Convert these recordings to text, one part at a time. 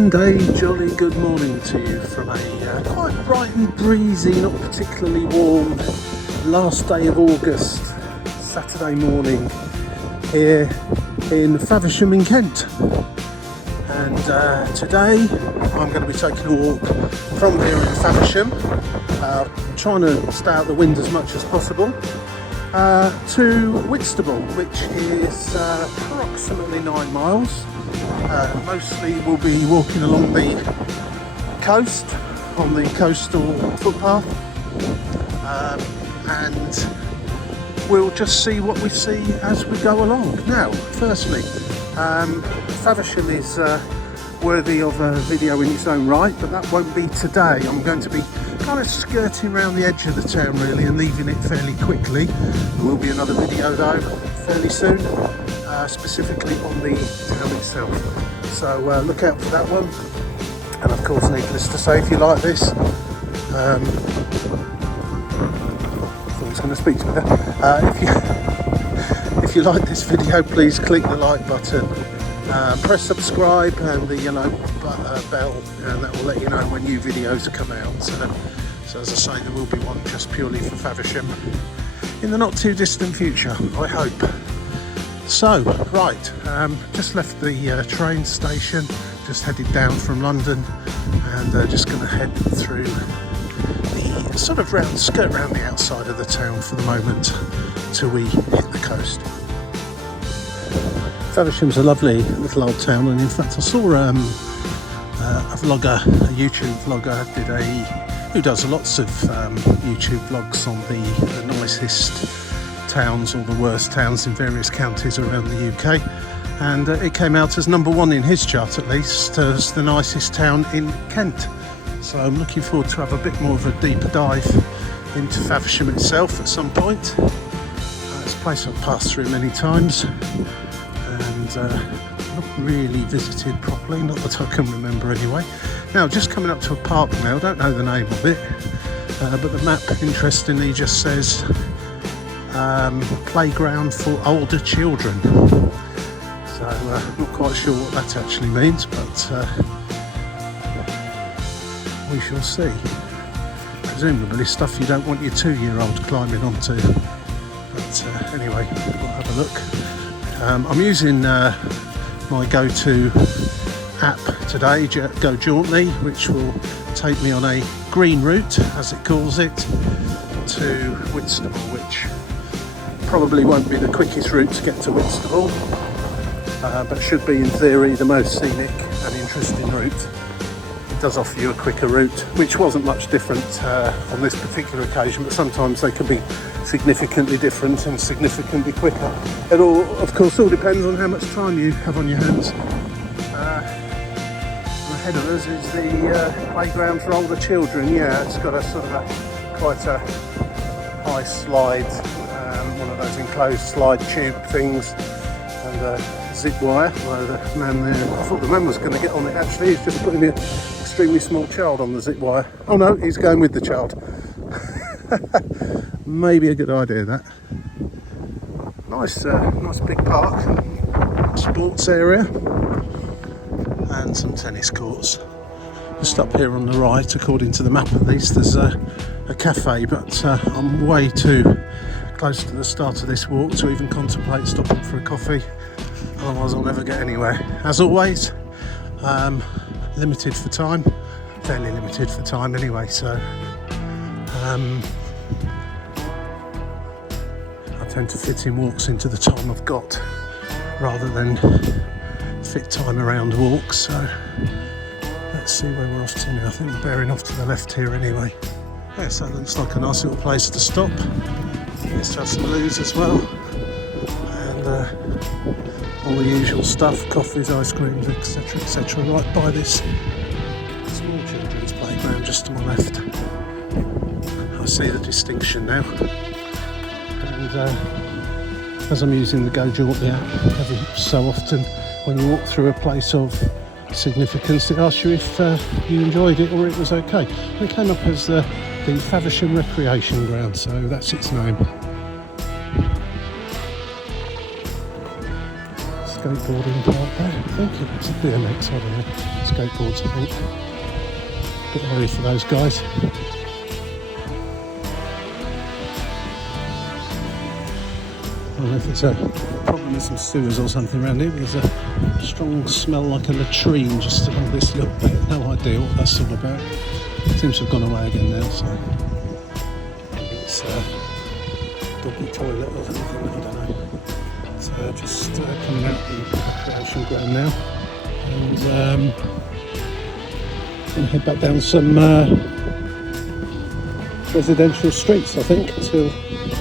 And a jolly good morning to you from a quite bright and breezy, not particularly warm last day of August, Saturday morning here in Faversham in Kent. And today I'm going to be taking a walk from here in Faversham, trying to stay out the wind as much as possible, to Whitstable, which is approximately 9 miles. Mostly we'll be walking along the coast, on the coastal footpath, and we'll just see what we see as we go along. Now, firstly, Faversham is worthy of a video in its own right, but that won't be today. I'm going to be kind of skirting around the edge of the town really and leaving it fairly quickly. There will be another video though fairly soon, specifically on the town itself. So look out for that one. And of course, needless to say, if you like this, I thought he was going to speak to me there. If you like this video, please click the like button, press subscribe and the yellow bell, and that will let you know when new videos come out. So as I say, there will be one just purely for Faversham in the not too distant future, I hope. So, right, just left the train station, just headed down from London, and just going to head through the sort of skirt round the outside of the town for the moment till we hit the coast. Faversham's a lovely little old town, and in fact I saw a vlogger, a YouTube vlogger, who does lots of YouTube vlogs on the nicest towns or the worst towns in various counties around the UK, and it came out as #1 in his chart, at least, as the nicest town in Kent. So I'm looking forward to have a bit more of a deeper dive into Faversham itself at some point. It's a place I've passed through many times and not really visited properly, not that I can remember anyway. Now, just coming up to a park now, I don't know the name of it, but the map interestingly just says playground for older children. So not quite sure what that actually means, but we shall see. Presumably stuff you don't want your 2-year-old climbing onto. But anyway, we'll have a look. I'm using my go-to app today, Go Jauntly, which will take me on a green route, as it calls it, to Whitstable, which probably won't be the quickest route to get to Whitstable, but should be in theory the most scenic and interesting route. It does offer you a quicker route, which wasn't much different on this particular occasion, but sometimes they can be significantly different and significantly quicker. It all, of course, all depends on how much time you have on your hands. Ahead of us is the playground for older children. Yeah, it's got a sort of quite a high slide, one of those enclosed slide tube things, and a zip wire. Although the man there, I thought the man was going to get on it actually. He's just putting an extremely small child on the zip wire. Oh no, he's going with the child. Maybe a good idea, that. Nice big park, sports area, and some tennis courts. Just up here on the right, according to the map at least, there's a cafe, but I'm way too close to the start of this walk to even contemplate stopping for a coffee, otherwise I'll never get anywhere. As always, limited for time, fairly limited for time anyway, so I tend to fit in walks into the time I've got rather than fit time around walks. So let's see where we're off to now. I think we're bearing off to the left here anyway. Yeah, so it looks like a nice little place to stop. Let's have some loos as well, and all the usual stuff, coffees, ice creams, etc, right by this small children's playground just to my left. I see the distinction now, and as I'm using the Go Jauntly app every so often, when you walk through a place of significance, it asks you if you enjoyed it or it was okay. And it came up as the Faversham Recreation Ground, so that's its name. So skateboarding park there. I think it's a BMX, I don't know. Skateboards, I think. Bit early for those guys. I don't know if it's a problem with some sewers or something around here. There's a strong smell like a latrine just along this little bit. No idea what that's all about. It seems to have gone away again now, so maybe it's a doggy toilet or something, I don't know. So just coming out the recreation ground now, and going to head back down some residential streets, I think, until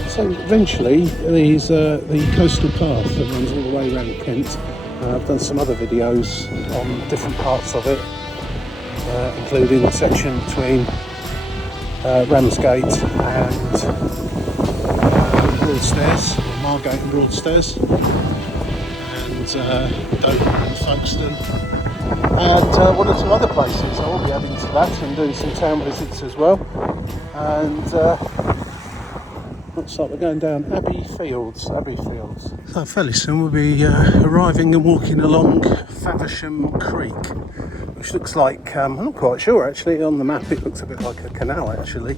so eventually the coastal path that runs all the way around Kent. I've done some other videos on different parts of it, including the section between Ramsgate and Broadstairs, or Margate and Broadstairs, and Dover and Folkestone, and one or two other places. I will be adding to that and doing some town visits as well. And looks like we're going down Abbey Fields. So fairly soon we'll be arriving and walking along Faversham Creek, which looks like, I'm not quite sure actually, on the map it looks a bit like a canal actually.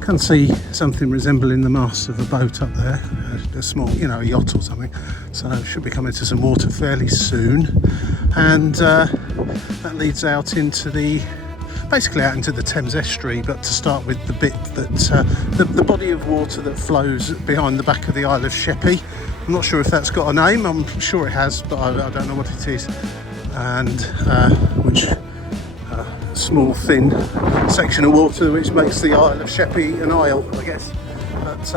Can see something resembling the mast of a boat up there, a small, a yacht or something. So should be coming to some water fairly soon, and that leads out into basically out into the Thames estuary. But to start with, the bit that the body of water that flows behind the back of the Isle of Sheppey. I'm not sure if that's got a name. I'm sure it has, but I don't know what it is. And which small thin section of water which makes the Isle of Sheppey an isle, I guess. But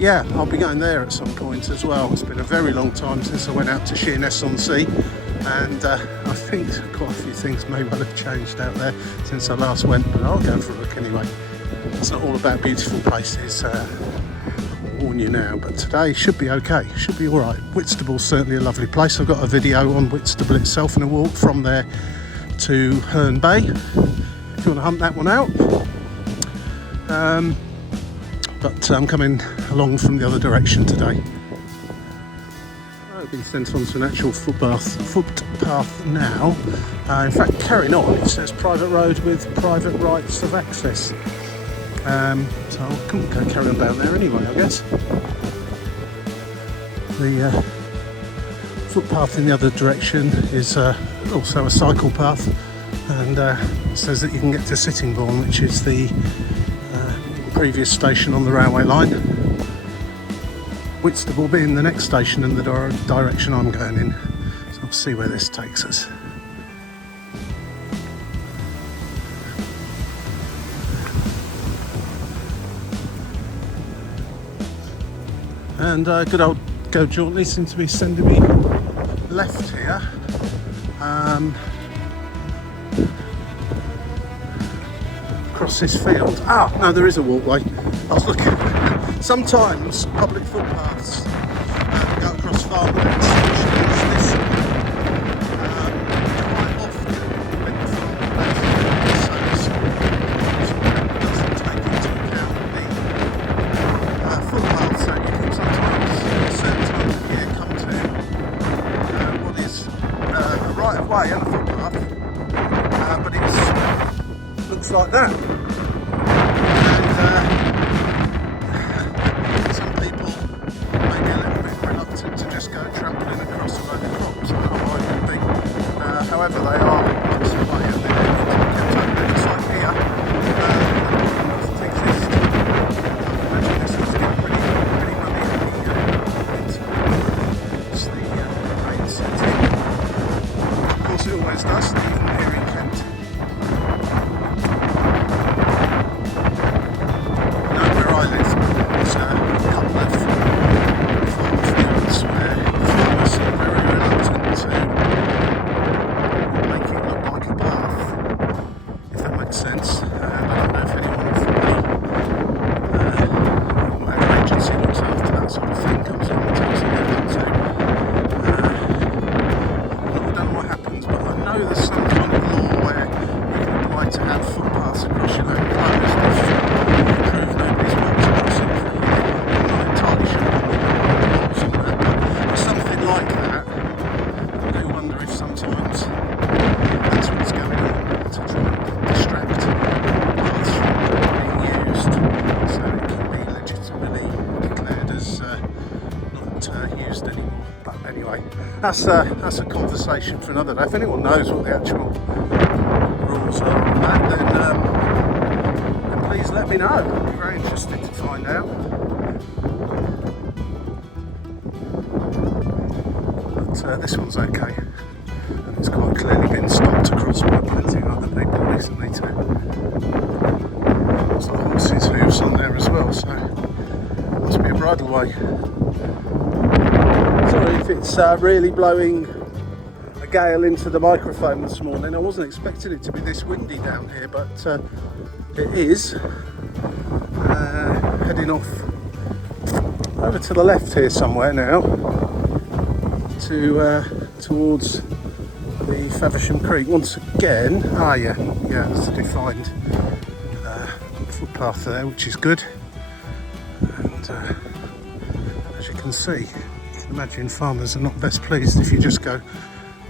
yeah, I'll be going there at some point as well. It's been a very long time since I went out to Sheerness-on-Sea, and I think quite a few things may well have changed out there since I last went, but I'll go for a look anyway. It's not all about beautiful places, I'll warn you now, but today should be okay, should be alright. Whitstable's certainly a lovely place. I've got a video on Whitstable itself and a walk from there to Herne Bay, if you want to hunt that one out. But I'm coming along from the other direction today. I'll be sent onto an actual footpath now. In fact, carrying on, it says private road with private rights of access. So I'll carry on down there anyway, I guess. The footpath in the other direction is also a cycle path, and it says that you can get to Sittingbourne, which is the previous station on the railway line. Whitstable being the next station in the direction I'm going in. So I'll see where this takes us. And good old Go Jauntly seems to be sending me left here. Across this field. Ah, no, there is a walkway. I was looking. Sometimes public footpaths go across farmland, quite often when the farmland doesn't take into account the footpath, so you can sometimes at a certain time of year come to what is a right of way and a footpath, but it looks like that. And some people may be a little bit reluctant to just go trampling that's a conversation for another day. If anyone knows what the actual rules are on that, then please let me know. I'd be very interested to find out. But this one's okay, and it's quite clearly been stopped across by plenty of other people recently too. There's like horses' hooves on there as well, so it must be a bridleway. Sorry if it's really blowing a gale into the microphone this morning. I wasn't expecting it to be this windy down here, but it is. Heading off over to the left here somewhere now towards the Faversham Creek once again. Yeah, there's a defined footpath there, which is good. And as you can see, you can imagine farmers are not best pleased if you just go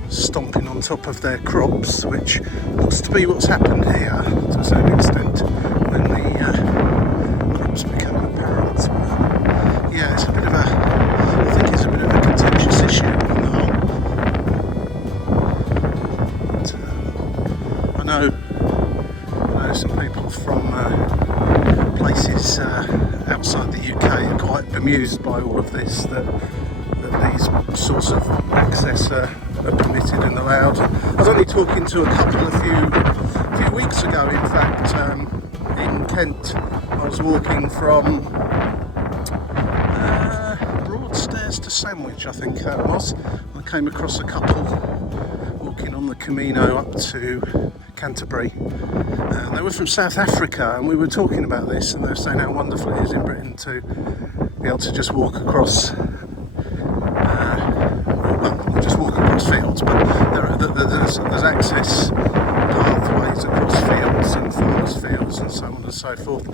stomping on top of their crops, which looks to be what's happened here to a certain extent when the crops become apparent. Yeah, it's a bit of I think it's a bit of a contentious issue on the whole. But, I know some people from places outside the UK are quite bemused by all of this, that these sorts of access are permitted and allowed. I was only talking to a couple a few weeks ago, in fact, in Kent. I was walking from Broadstairs to Sandwich, I think that was. I came across a couple walking on the Camino up to Canterbury. They were from South Africa, and we were talking about this, and they were saying how wonderful it is in Britain to be able to just walk across fields, but there's access pathways across fields and farmers' fields and so on and so forth.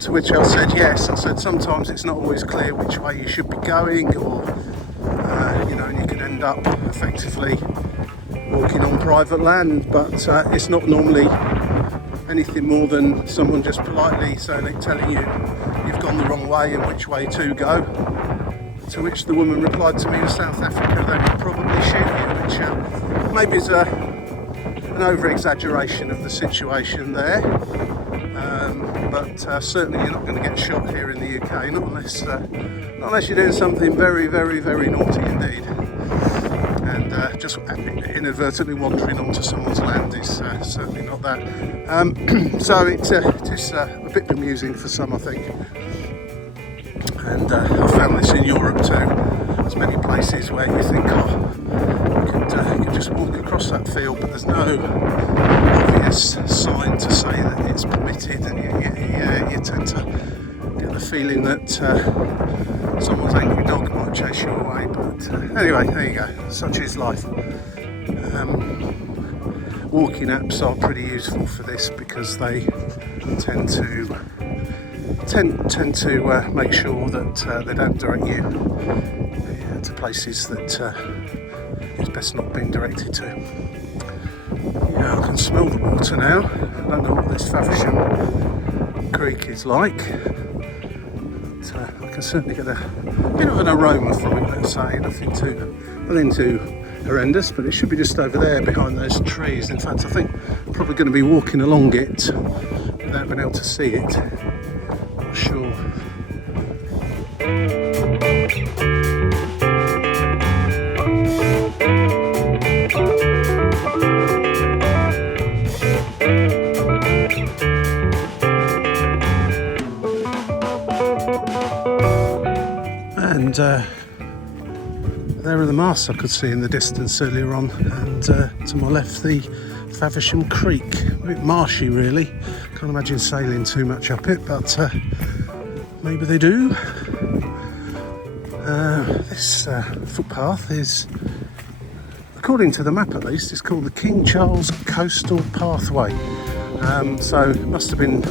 To which I said yes. I said sometimes it's not always clear which way you should be going, or and you can end up effectively walking on private land, but it's not normally anything more than someone just politely telling you you've gone the wrong way and which way to go. To which the woman replied to me, in South Africa they would probably shoot you, which maybe is an over-exaggeration of the situation there, but certainly you're not going to get shot here in the UK, not unless you're doing something very, very, very naughty indeed. And just inadvertently wandering onto someone's land is certainly not that. So it's a bit bemusing for some, I think. And I found this in Europe too. There's many places where you think, you could just walk across that field, but there's no obvious sign to say that it's permitted, and you tend to get the feeling that someone's angry dog might chase you away. But anyway, there you go. Such is life. Walking apps are pretty useful for this because they tend to make sure that they don't direct you to places that it's best not being directed to. Yeah, I can smell the water now. I don't know what this Faversham Creek is like, but I can certainly get a bit of an aroma from it, let's say. Nothing too horrendous, but it should be just over there behind those trees. In fact, I think I'm probably going to be walking along it without being able to see it. Sure. And there are the masts I could see in the distance earlier on, and to my left the Faversham Creek. A bit marshy really, can't imagine sailing too much up it, but maybe they do. This footpath is, according to the map at least, it's called the King Charles Coastal Pathway. So it must have been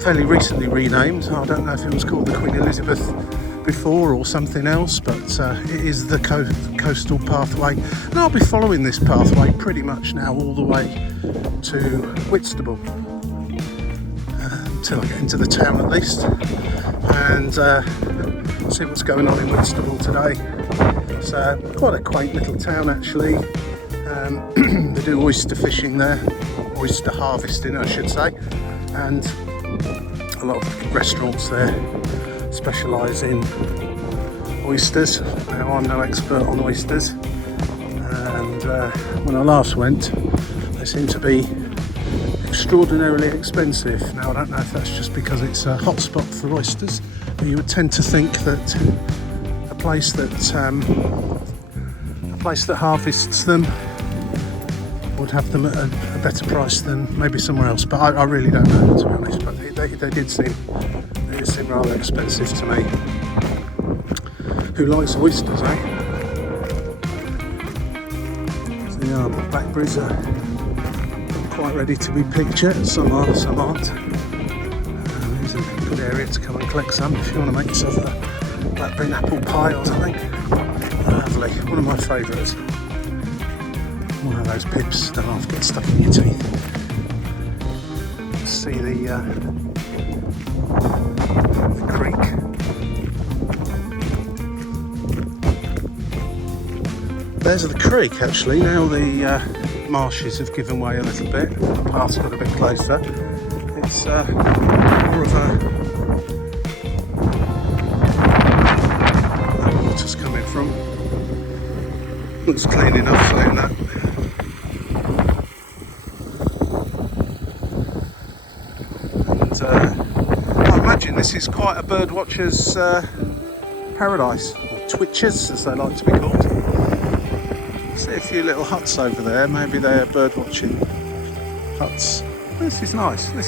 fairly recently renamed. I don't know if it was called the Queen Elizabeth before or something else, but it is the coastal pathway, and I'll be following this pathway pretty much now all the way to Whitstable, until I get into the town at least, and see what's going on in Whitstable today. It's quite a quaint little town actually. They do oyster fishing there, oyster harvesting I should say, and a lot of restaurants there specialise in oysters. Now I'm no expert on oysters, and when I last went they seem to be extraordinarily expensive. Now I don't know if that's just because it's a hot spot for oysters, but you would tend to think that a place that harvests them would have them at a better price than maybe somewhere else, but I really don't know, to be honest. But they did seem rather expensive to me. Who likes oysters, eh? So yeah, blackberries are not quite ready to be picked yet. Some are, some aren't. It's a good area to come and collect some if you want to make yourself a blackberry and apple pie or something. Lovely, one of my favourites. One of those pips that half get stuck in your teeth. See the creek. There's the creek actually. Now the marshes have given way a little bit. The path's got a bit closer. It's more of a where the water's coming from. Looks clean enough saying that. I imagine this is quite a bird watcher's paradise, or twitchers as they like to be called. See a few little huts over there, maybe they are bird watching huts. This is nice now.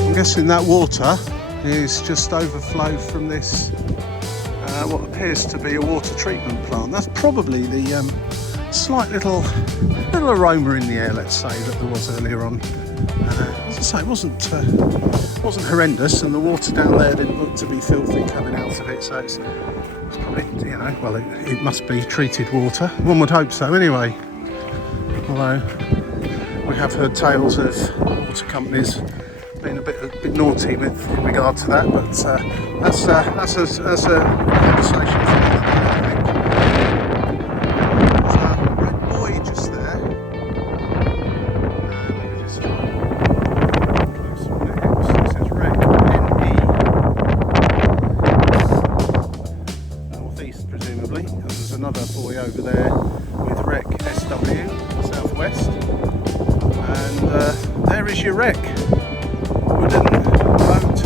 I'm guessing that water is just overflow from this what appears to be a water treatment plant. That's probably the slight little aroma in the air, let's say, that there was earlier on. As I say, it wasn't horrendous, and the water down there didn't look to be filthy coming out of it, so it's probably, you know, well, it must be treated water. One would hope so anyway, although we have heard tales of water companies being a bit naughty in regard to that, but that's a conversation for another day, I think. There's a red buoy just there. Let me just try and close on it. It says Rec NE. Northeast presumably, and there's another buoy over there with Rec SW, southwest. And there is your wreck. Wooden boat,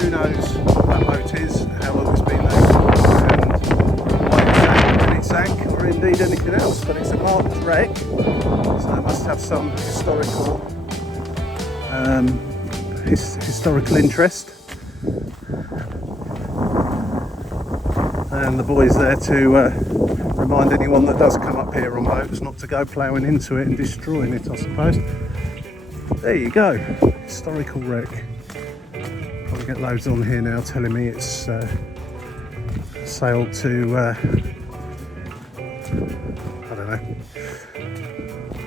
who knows what that boat is, how long it's been there, and why it sank, or indeed anything else, but it's a marked wreck, so it must have some historical interest. And the buoy's there to remind anyone that does come up here on boats not to go ploughing into it and destroying it, I suppose. There you go, historical wreck. I'll get loads on here now telling me it's sailed to, I don't know,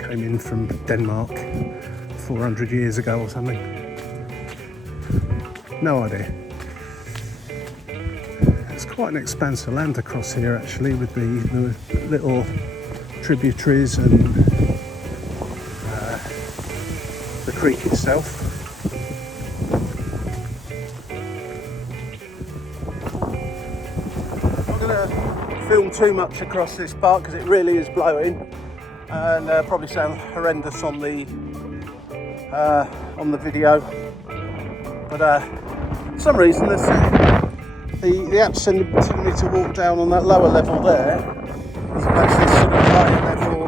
came in from Denmark 400 years ago or something. No idea. It's quite an expanse of land across here actually, with the little tributaries and the creek itself. I'm not going to film too much across this park because it really is blowing, and probably sound horrendous on the video. But for some reason the app's telling me to walk down on that lower level there, as opposed to this sort of high level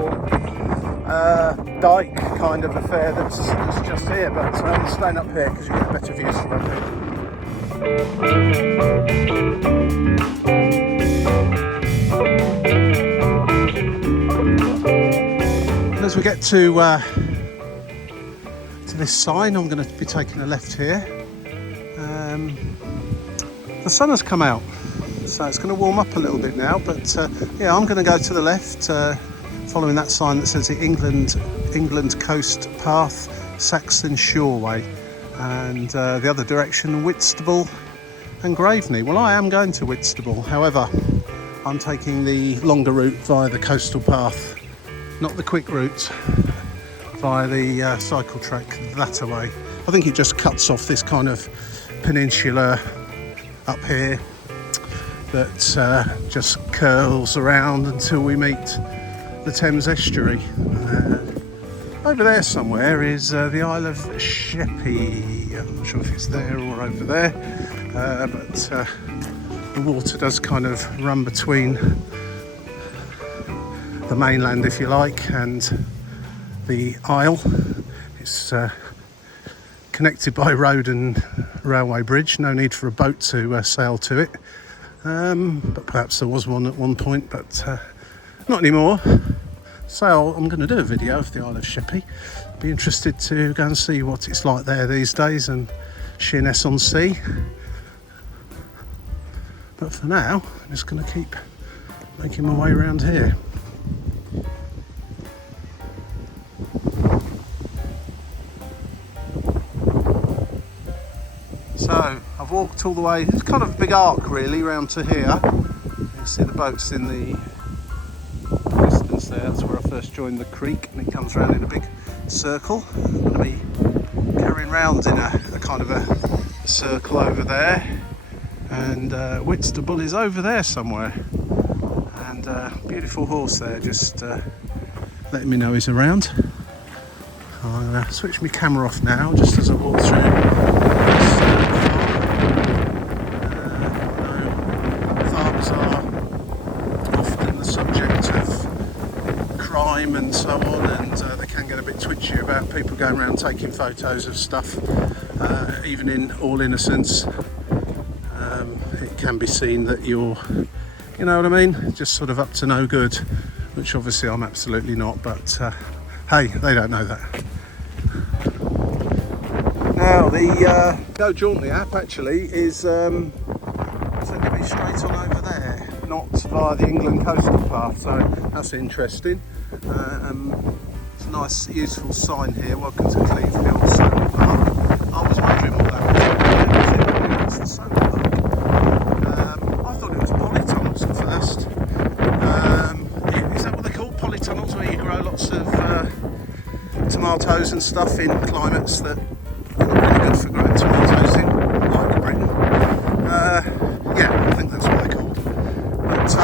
dike kind of affair that's just here, but I'm staying up here because you get better views from up here. And as we get to this sign, I'm going to be taking a left here. The sun has come out, so it's going to warm up a little bit now, but yeah, I'm going to go to the left, following that sign that says the England Coast Path, Saxon Shoreway, and the other direction, Whitstable and Graveney. Well, I am going to Whitstable, however, I'm taking the longer route via the coastal path, not the quick route, via the cycle track that way. I think it just cuts off this kind of peninsula up here that just curls around until we meet the Thames estuary. Over there somewhere is the Isle of Sheppey. I'm not sure if it's there or over there, but the water does kind of run between the mainland, if you like, and the Isle. It's connected by road and railway bridge. No need for a boat to sail to it, but perhaps there was one at one point, but not anymore. So I'm going to do a video of the Isle of Sheppey. Be interested to go and see what it's like there these days, and Sheerness on Sea. But for now, I'm just going to keep making my way around here. So I've walked all the way, it's kind of a big arc really, round to here. You can see the boats in the distance there. That's where I first joined the creek, and it comes round in a big circle. I'm going to be carrying round in a kind of a circle over there, and Whitstable is over there somewhere, and beautiful horse there just letting me know he's around. I'm going to switch my camera off now just as I walk through this farms are often the subject of crime and so on, and they can get a bit twitchy about people going around taking photos of stuff, even in all innocence. It can be seen that you're, you know what I mean, just sort of up to no good, which obviously I'm absolutely not, but hey, they don't know that. Now the Go Jauntly app actually is sending me straight on over there, not via the England coastal path, so that's interesting. It's a nice useful sign here, welcome to Cleve Hill Solar Park. I was wondering what that was. It's the solar park. I thought it was polytunnels at first. Is that what they call polytunnels, where you grow lots of tomatoes and stuff in climates that are not really good for growing tomatoes in, like Britain? Yeah, I think that's what they're called. But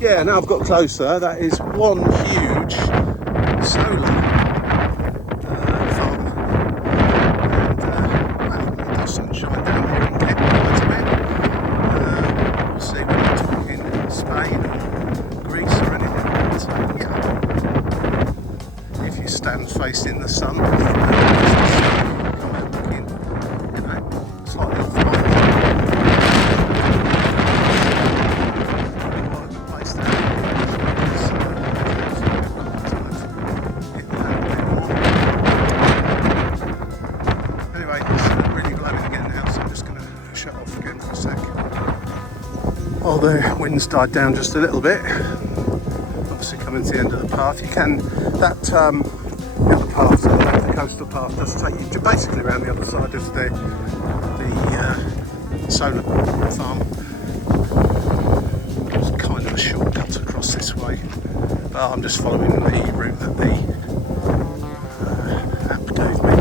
yeah, now I've got closer, that is one huge solar farm, and well, it does sunshine down here in Kent quite a bit. We'll see when we're talking Spain or Greece or anything, but yeah, if you stand facing the sun, come out looking, you know, slightly off the line. Anyway, it's really blowing again now, so I'm just going to shut off again for a sec. While the wind's died down just a little bit, obviously coming to the end of the path, you can, that the other path, so the coastal path, does take you to basically around the other side of the solar farm. It's kind of a shortcut across this way, but I'm just following the route that the app gave me.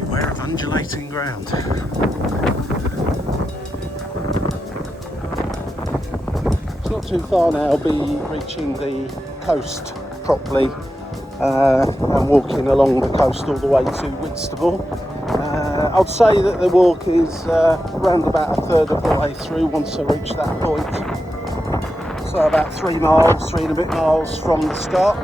Beware of undulating ground. It's not too far now, I'll be reaching the coast properly, and walking along the coast all the way to Whitstable. I'd say that the walk is around about a third of the way through once I reach that point. So about 3 miles, 3 and a bit miles from the start.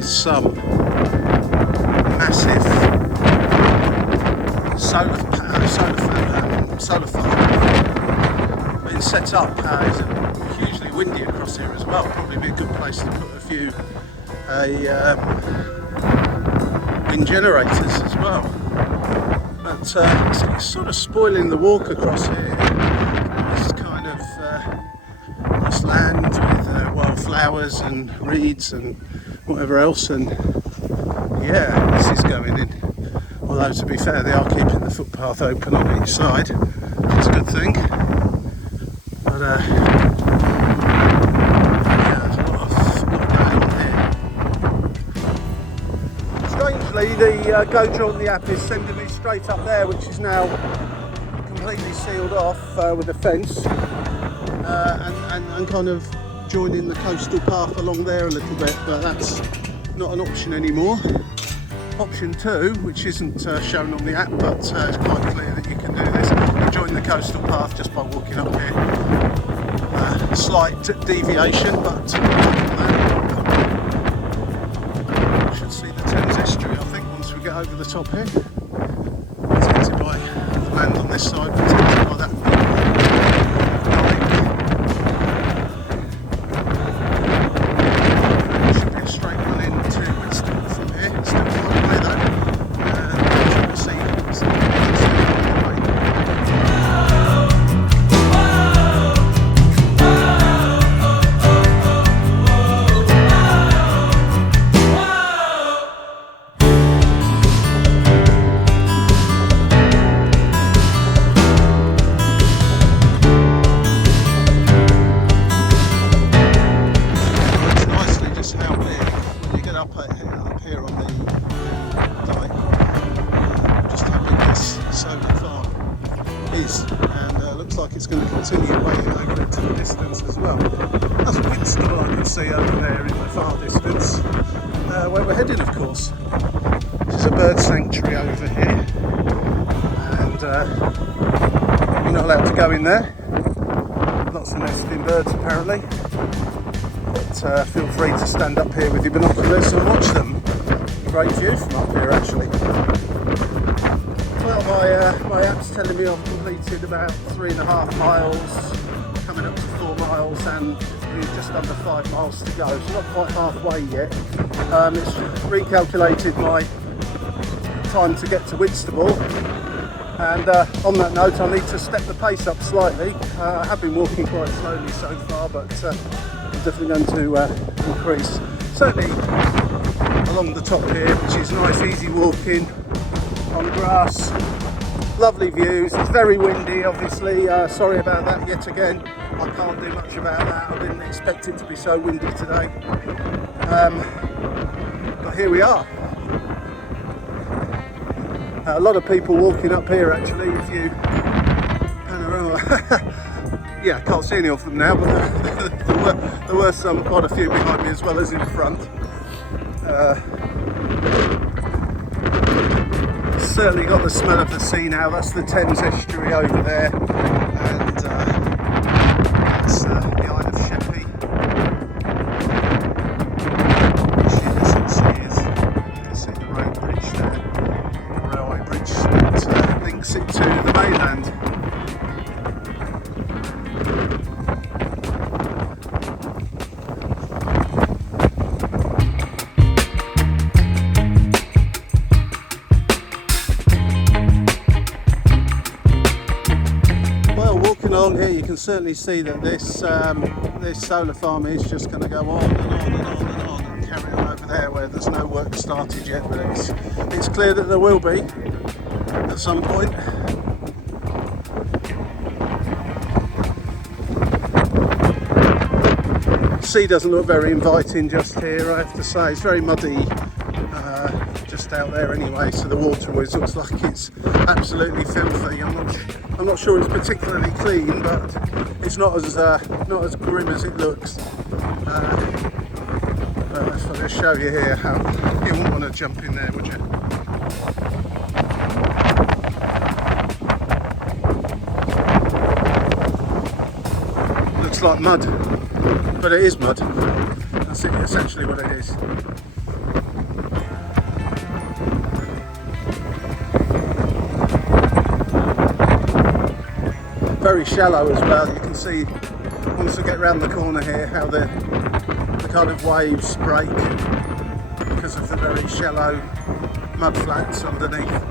Some massive solar farm being set up. It's a hugely windy across here as well. Probably be a good place to put a few wind generators as well. But it's sort of spoiling the walk across here. It's kind of nice land with wildflowers and reeds and whatever else, and yeah, this is going in. Although to be fair, they are keeping the footpath open on each side, which is a good thing. But yeah, there's a lot going on here. Strangely, the gauge on the app is sending me straight up there, which is now completely sealed off with a fence, and kind of joining the coastal path along there a little bit, but that's not an option anymore. Option 2, which isn't shown on the app, but it's quite clear that you can do this. You join the coastal path just by walking up here. Slight deviation, but we should see the Thames estuary, I think, once we get over the top here. Protected by the land on this side, protected by that. Should be a straight one into Whitstable from here. Still quite a way though. It's going to continue way over into the distance as well. That's Whitstable I can see over there in the far distance, where we're heading, of course, which is a bird sanctuary over here, and you're not allowed to go in there. Lots of nesting birds apparently, but feel free to stand up here with your binoculars and watch them. Great view from up here actually. Well, my app's telling me I've completed about 3.5 miles, coming up to 4 miles, and we're just under 5 miles to go, so not quite halfway yet. It's recalculated my time to get to Whitstable, and on that note I need to step the pace up slightly. I have been walking quite slowly so far, but I'm definitely going to increase. Certainly along the top here, which is nice easy walking on grass, lovely views. It's very windy obviously, sorry about that yet again. I can't do much about that. I didn't expect it to be so windy today, but here we are. A lot of people walking up here actually, if you pan around. Yeah, I can't see any of them now, but there were quite a few behind me as well as in front. Certainly got the smell of the sea now. That's the Thames estuary over there, and that's the Isle of Sheppey, which in essence is, you can see the road bridge there, the railway bridge that links it to the mainland. Here you can certainly see that this solar farm is just going to go on and on and on and on and carry on over there where there's no work started yet, but it's clear that there will be at some point. The sea doesn't look very inviting just here, I have to say. It's very muddy just out there anyway, so the water always looks like it's absolutely filthy. I'm not sure it's particularly clean, but it's not as grim as it looks. But if I just show you here how you wouldn't want to jump in there, would you? Looks like mud, but it is mud. That's essentially what it is. Very shallow as well. You can see once we get round the corner here, how the kind of waves break because of the very shallow mud flats underneath.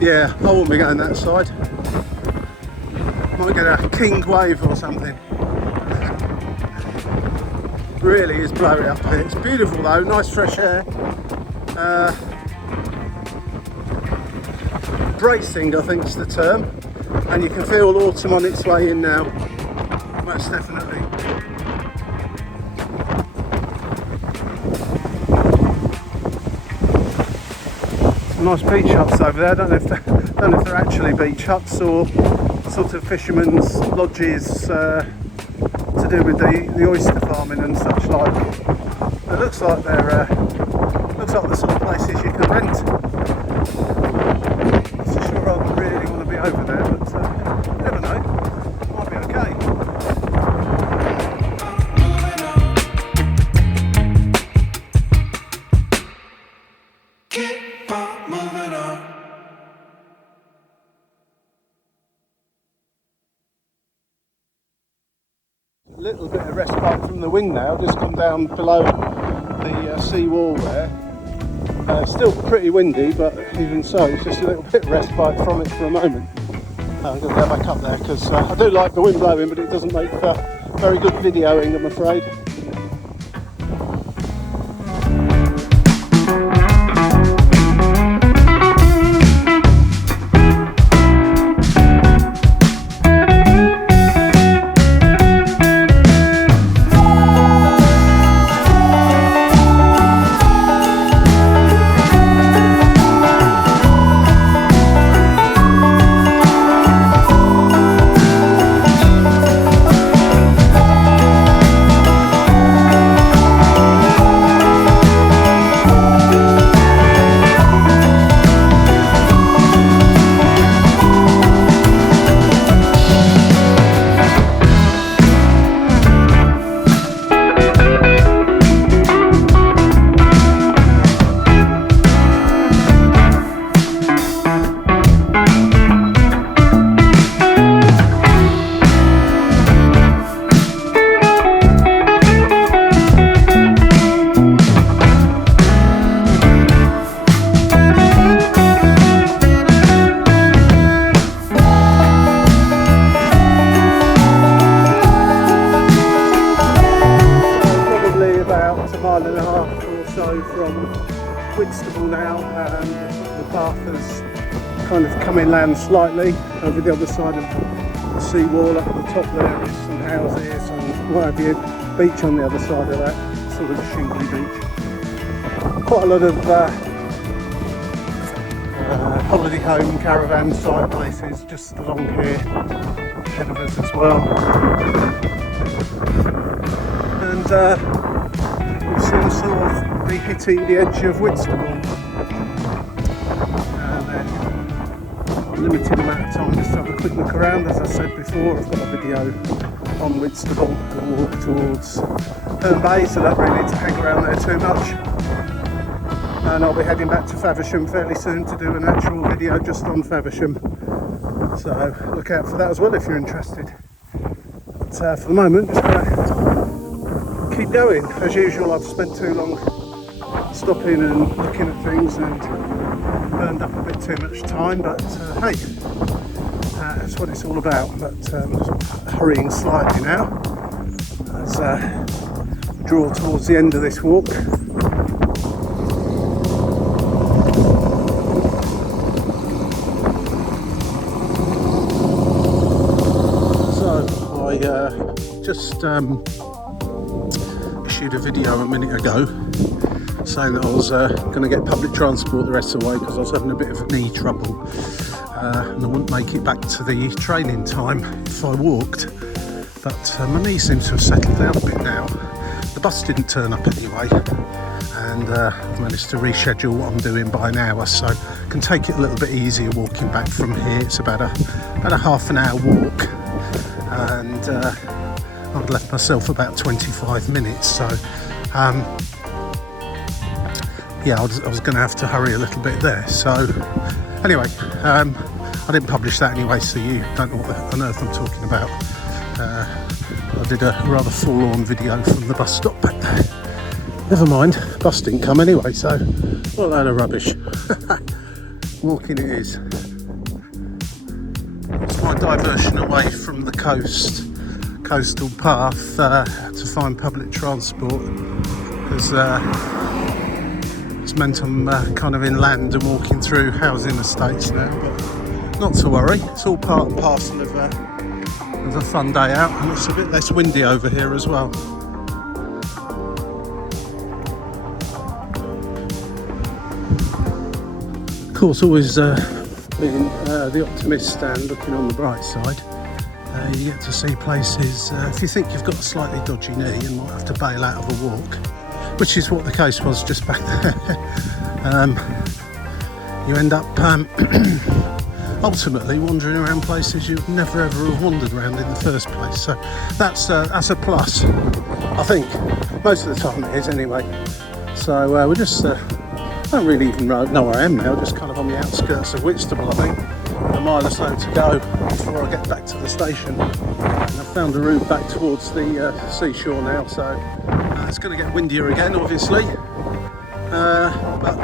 Yeah, I won't be going that side. Might get a king wave or something. Really is blowing up here. It's beautiful though, nice fresh air. Bracing, I think is the term. And you can feel autumn on its way in now. Most definitely. Nice beach huts over there. I don't know if they're actually beach huts or sort of fishermen's lodges to do with the oyster farming and such like. It looks like they're the sort of places you can rent. I'm not sure I really want to be over there, but you never know. Might be okay. A little bit of respite from the wind now, just come down below the sea wall there. Still pretty windy, but even so, it's just a little bit of respite from it for a moment. I'm going to go back up there because I do like the wind blowing, but it doesn't make for very good videoing, I'm afraid. From Whitstable now, and the path has kind of come inland slightly over the other side of the sea wall. Up at the top there is some houses and what have you, beach on the other side of that, sort of a shingly beach. Quite a lot of holiday home caravan site places just along here ahead of us as well. And we'll soon sort of be hitting the edge of Whitstable. Limited amount of time just to have a quick look around. As I said before, I've got a video on Whitstable, a walk towards Herne Bay, so I don't really need to hang around there too much. And I'll be heading back to Faversham fairly soon to do an actual video just on Faversham. So look out for that as well if you're interested. But for the moment, just going to keep going. As usual, I've spent too long stopping and looking at things and burned up a bit too much time, but hey, that's what it's all about. But hurrying slightly now as I draw towards the end of this walk. So I just issued a video a minute ago saying that I was going to get public transport the rest of the way because I was having a bit of knee trouble and I wouldn't make it back to the train in time if I walked. But my knee seems to have settled down a bit now. the bus didn't turn up anyway, and I've managed to reschedule what I'm doing by an hour, so I can take it a little bit easier walking back from here. It's about a half an hour walk, and I've left myself about 25 minutes, so yeah, I was going to have to hurry a little bit there. So anyway, I didn't publish that anyway, so you don't know what on earth I'm talking about. I did a rather forlorn video from the bus stop back there. Never mind, bus didn't come anyway, so what a load of rubbish. Walking it is. It's my diversion away from the coastal path to find public transport, because it's meant I'm kind of inland and walking through housing estates now, but not to worry, it's all part and parcel of a fun day out, and it's a bit less windy over here as well. Of course, always being the optimist and looking on the bright side, you get to see places, if you think you've got a slightly dodgy knee and might have to bail out of a walk, which is what the case was just back there, you end up ultimately wandering around places you'd never ever have wandered around in the first place. So that's a plus, I think. Most of the time it is anyway. So we're just, I don't really even know where I am now, just kind of on the outskirts of Whitstable, I think. A mile or so to go before I get back to the station. And I've found a route back towards the seashore now, so it's going to get windier again, obviously. But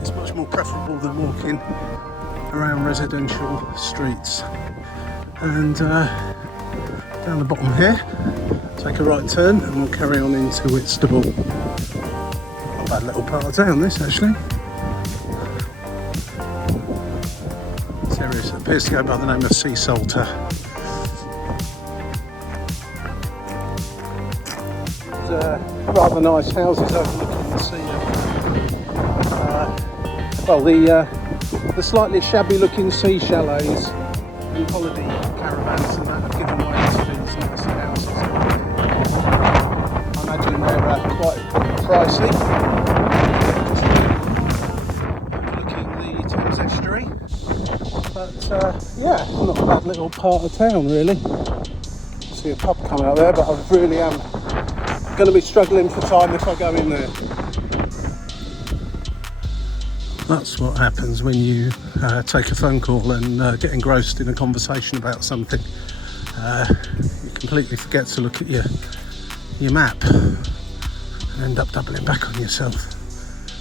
it's much more preferable than walking around residential streets. And down the bottom here, take a right turn and we'll carry on into Whitstable. Not a bad little part of town, this, actually. This area appears to go by the name of Sea Salter. There's rather nice houses overlooking the sea. The slightly shabby looking sea chalets and holiday caravans and that have given way to these nice houses. I imagine they're quite pricey. Overlooking the Thames estuary. But yeah, not a bad little part of town really. See a pub coming out there, but I really am going to be struggling for time if I go in there. That's what happens when you take a phone call and get engrossed in a conversation about something. You completely forget to look at your map and end up doubling back on yourself,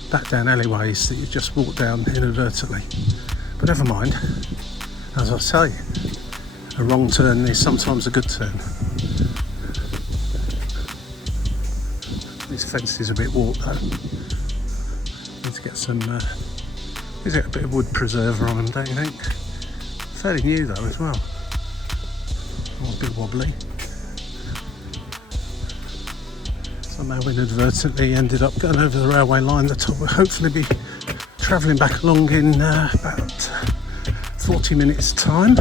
back down alleyways that you just walked down inadvertently. But never mind, as I say, a wrong turn is sometimes a good turn. This fence is a bit warped though. Need to get some is it a bit of wood preserver on them, don't you think? Fairly new though as well. Oh, a bit wobbly. Somehow inadvertently ended up going over the railway line that I will hopefully be travelling back along in about 40 minutes time.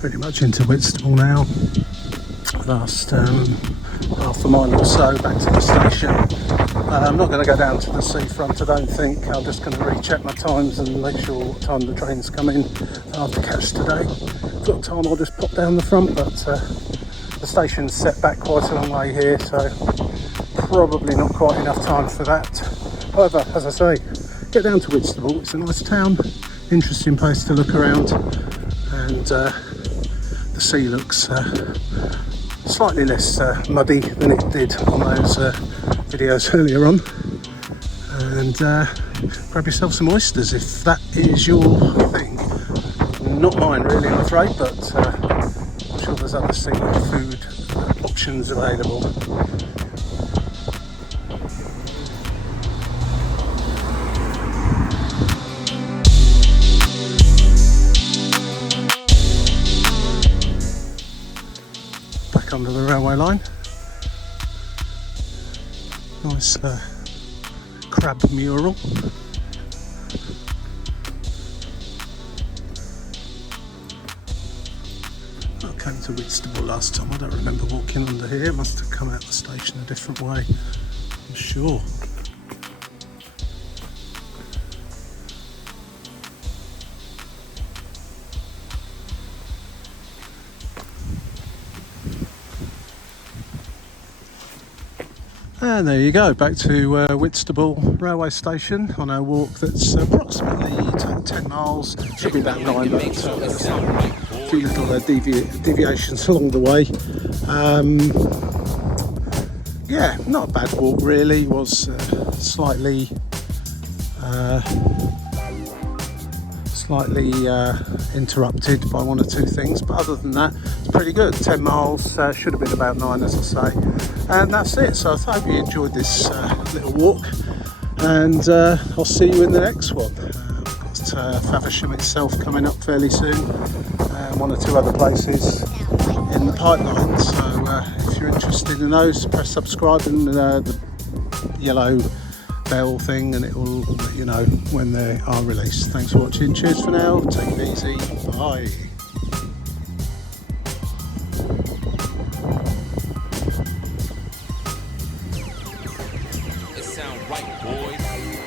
Pretty much into Whitstable now. Last half a mile or so back to the station. I'm not going to go down to the seafront, I don't think. I'm just going to recheck my times and make sure what time the trains come in that I have to catch today. If I've got time, I'll just pop down the front, but the station's set back quite a long way here, so probably not quite enough time for that. However, as I say, get down to Whitstable. It's a nice town, interesting place to look around, and the sea looks slightly less muddy than it did on those videos earlier on. And grab yourself some oysters if that is your thing. Not mine really, I'm afraid, but I'm sure there's other seafood options available. back under the railway line. Nice crab mural. I came to Whitstable last time. I don't remember walking under here. Must have come out the station a different way, I'm sure. And there you go, back to Whitstable railway station on our walk that's approximately 10 miles, should be about 9, but a few little deviations along the way. Yeah, not a bad walk really. It was slightly interrupted by one or two things, but other than that it's pretty good. 10 miles, should have been about 9 as I say, and that's it. So I hope you enjoyed this little walk, and I'll see you in the next one. We've got Faversham itself coming up fairly soon, and 1 or 2 other places in the pipeline. So if you're interested in those, press subscribe and the yellow bell thing, and it will let you know when they are released. Thanks for watching. Cheers for now. Take it easy. Bye. It sound right, boys.